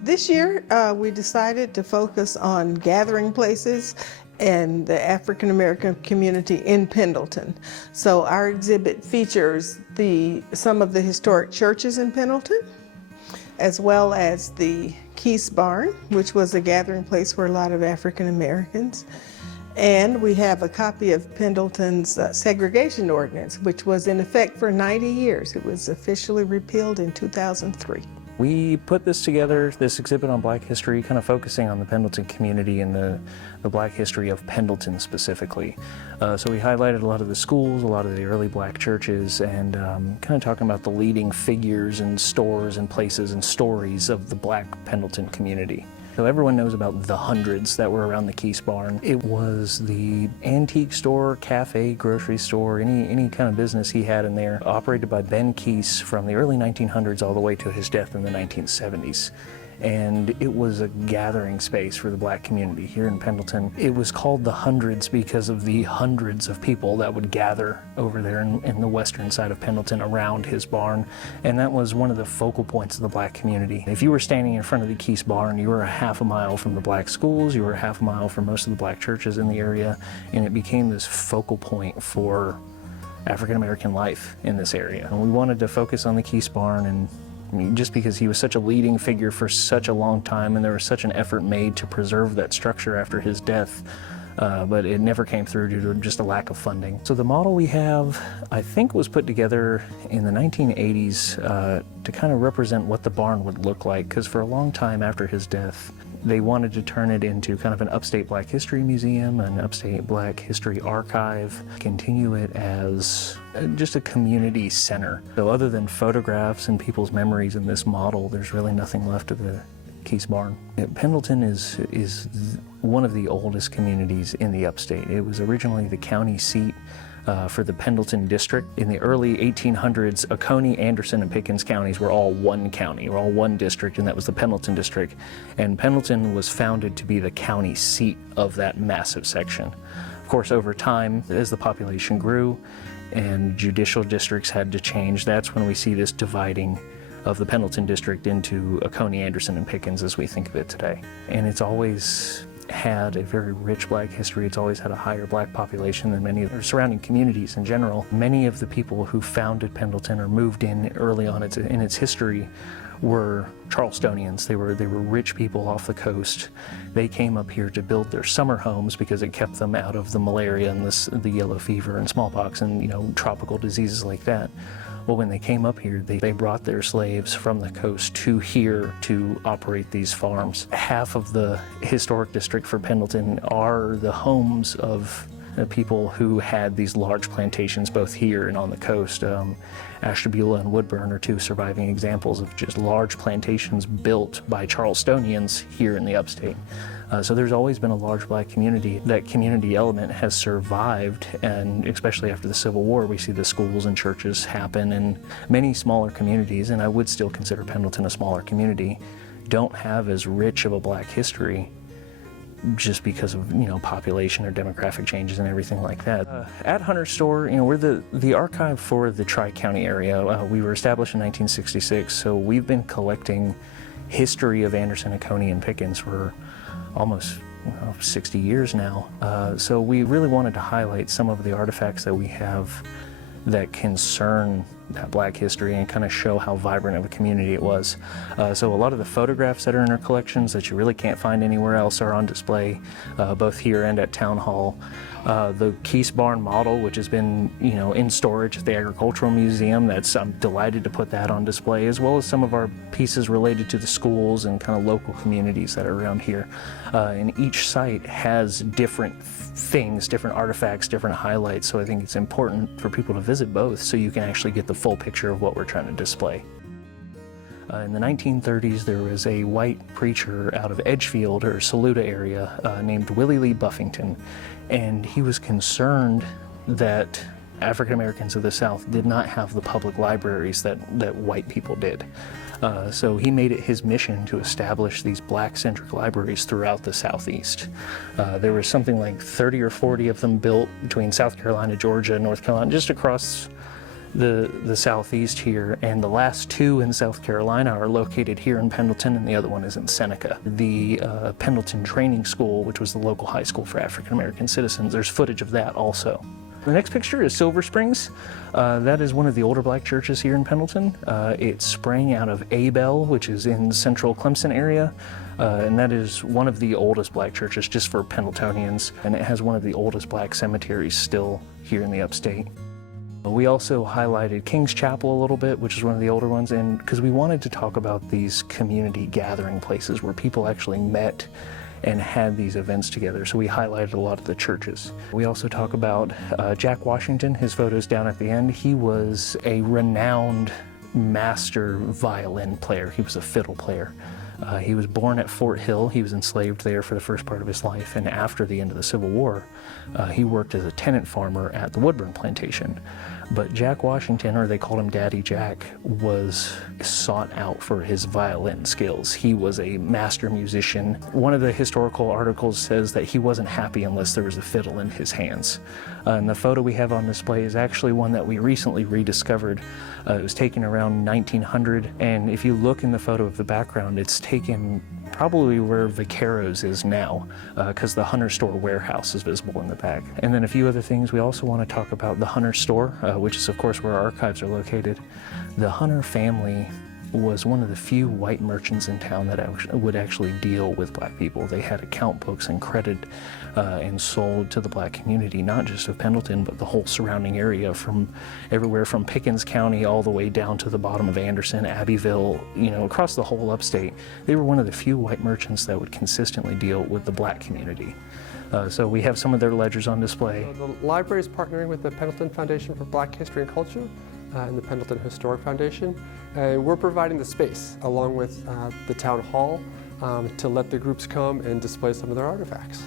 This year, we decided to focus on gathering places and the African American community in Pendleton. So our exhibit features some of the historic churches in Pendleton, as well as the Keese Barn, which was a gathering place for a lot of African Americans. And we have a copy of Pendleton's segregation ordinance, which was in effect for 90 years. It was officially repealed in 2003. We put this together, this exhibit on Black history, kind of focusing on the Pendleton community and the Black history of Pendleton specifically. So we highlighted a lot of the schools, a lot of the early Black churches, and kind of talking about the leading figures and stores and places and stories of the Black Pendleton community. So everyone knows about the hundreds that were around the Keese Barn. It was the antique store, cafe, grocery store, any kind of business he had in there, operated by Ben Keese from the early 1900s all the way to his death in the 1970s. And it was a gathering space for the Black community here in Pendleton. It was called the Hundreds because of the hundreds of people that would gather over there in the western side of Pendleton around his barn. And that was one of the focal points of the Black community. If you were standing in front of the Keese Barn, you were a half a mile from the Black schools, you were a half a mile from most of the Black churches in the area, and it became this focal point for African American life in this area. And we wanted to focus on the Keese Barn, and just because he was such a leading figure for such a long time, and there was such an effort made to preserve that structure after his death, but it never came through due to just a lack of funding. So the model we have, I think, was put together in the 1980s to kind of represent what the barn would look like, because for a long time after his death, they wanted to turn it into kind of an upstate Black history museum, an upstate Black history archive, continue it as just a community center. So other than photographs and people's memories in this model, there's really nothing left of the Keese Barn. Pendleton is one of the oldest communities in the upstate. It was originally the county seat for the Pendleton district. In the early 1800s, Oconee, Anderson, and Pickens counties were all one county, or all one district, and that was the Pendleton district. And Pendleton was founded to be the county seat of that massive section. Of course, over time, as the population grew and judicial districts had to change, that's when we see this dividing of the Pendleton district into Oconee, Anderson, and Pickens as we think of it today. And it's always had a very rich Black history. It's always had a higher Black population than many of the surrounding communities in general. Many of the people who founded Pendleton or moved in early on in its history were Charlestonians. They were rich people off the coast. They came up here to build their summer homes because it kept them out of the malaria and the yellow fever and smallpox and tropical diseases like that. Well, when they came up here, they brought their slaves from the coast to here to operate these farms. Half of the historic district for Pendleton are the homes of people who had these large plantations both here and on the coast. Ashtabula and Woodburn are two surviving examples of just large plantations built by Charlestonians here in the upstate. So there's always been a large Black community. That community element has survived, and especially after the Civil War, we see the schools and churches happen, and many smaller communities, and I would still consider Pendleton a smaller community, don't have as rich of a Black history just because of population or demographic changes and everything like that. At Hunter's Store, we're the archive for the Tri-County area. We were established in 1966, so we've been collecting history of Anderson, Oconee, and Pickens for almost 60 years now. So we really wanted to highlight some of the artifacts that we have that concern that Black history and kind of show how vibrant of a community it was. So a lot of the photographs that are in our collections that you really can't find anywhere else are on display, both here and at Town Hall. The Keese Barn model, which has been in storage at the Agricultural Museum, I'm delighted to put that on display, as well as some of our pieces related to the schools and kind of local communities that are around here. And each site has different things, different artifacts, different highlights, so I think it's important for people to visit both so you can actually get the full picture of what we're trying to display. In the 1930s, there was a white preacher out of Edgefield or Saluda area named Willie Lee Buffington, and he was concerned that African Americans of the South did not have the public libraries that white people did. So he made it his mission to establish these Black-centric libraries throughout the Southeast. There was something like 30 or 40 of them built between South Carolina, Georgia, North Carolina, just across the southeast here, and the last two in South Carolina are located here in Pendleton, and the other one is in Seneca. The Pendleton Training School, which was the local high school for African American citizens, there's footage of that also. The next picture is Silver Springs. That is one of the older black churches here in Pendleton. It sprang out of Abel, which is in central Clemson area, and that is one of the oldest black churches just for Pendletonians, and it has one of the oldest black cemeteries still here in the upstate. We also highlighted King's Chapel a little bit, which is one of the older ones, and because we wanted to talk about these community gathering places where people actually met and had these events together, so we highlighted a lot of the churches. We also talk about Jack Washington. His photo's down at the end. He was a renowned master violin player. He was a fiddle player. He was born at Fort Hill. He was enslaved there for the first part of his life, and after the end of the Civil War, he worked as a tenant farmer at the Woodburn Plantation. But Jack Washington, or they called him Daddy Jack, was sought out for his violin skills. He was a master musician. One of the historical articles says that he wasn't happy unless there was a fiddle in his hands. And the photo we have on display is actually one that we recently rediscovered. It was taken around 1900, and if you look in the photo of the background, it's taken probably where Vaqueros is now, because the Hunter Store warehouse is visible in the back. And then a few other things. We also want to talk about the Hunter Store, which is of course where our archives are located. The Hunter family was one of the few white merchants in town that would actually deal with black people. They had account books and credit and sold to the black community, not just of Pendleton, but the whole surrounding area, from everywhere from Pickens County all the way down to the bottom of Anderson, Abbeville, you know, across the whole upstate. They were one of the few white merchants that would consistently deal with the black community. So we have some of their ledgers on display. The library is partnering with the Pendleton Foundation for Black History and Culture and the Pendleton Historic Foundation. And we're providing the space, along with the town hall, to let the groups come and display some of their artifacts.